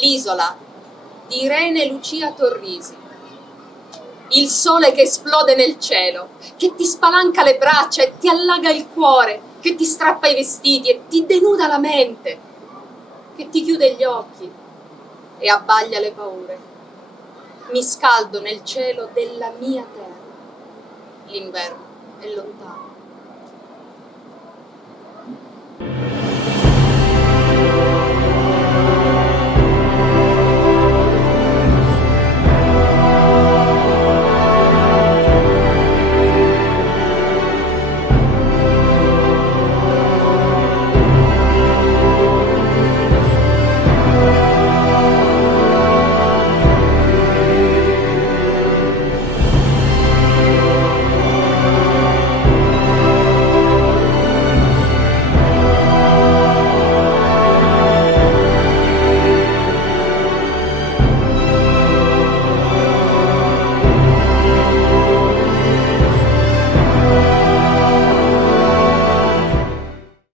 L'isola di Irene Lucia Torrisi. Il sole che esplode nel cielo, che ti spalanca le braccia e ti allaga il cuore, che ti strappa i vestiti e ti denuda la mente, che ti chiude gli occhi e abbaglia le paure. Mi scaldo nel cielo della mia terra. L'inverno è lontano.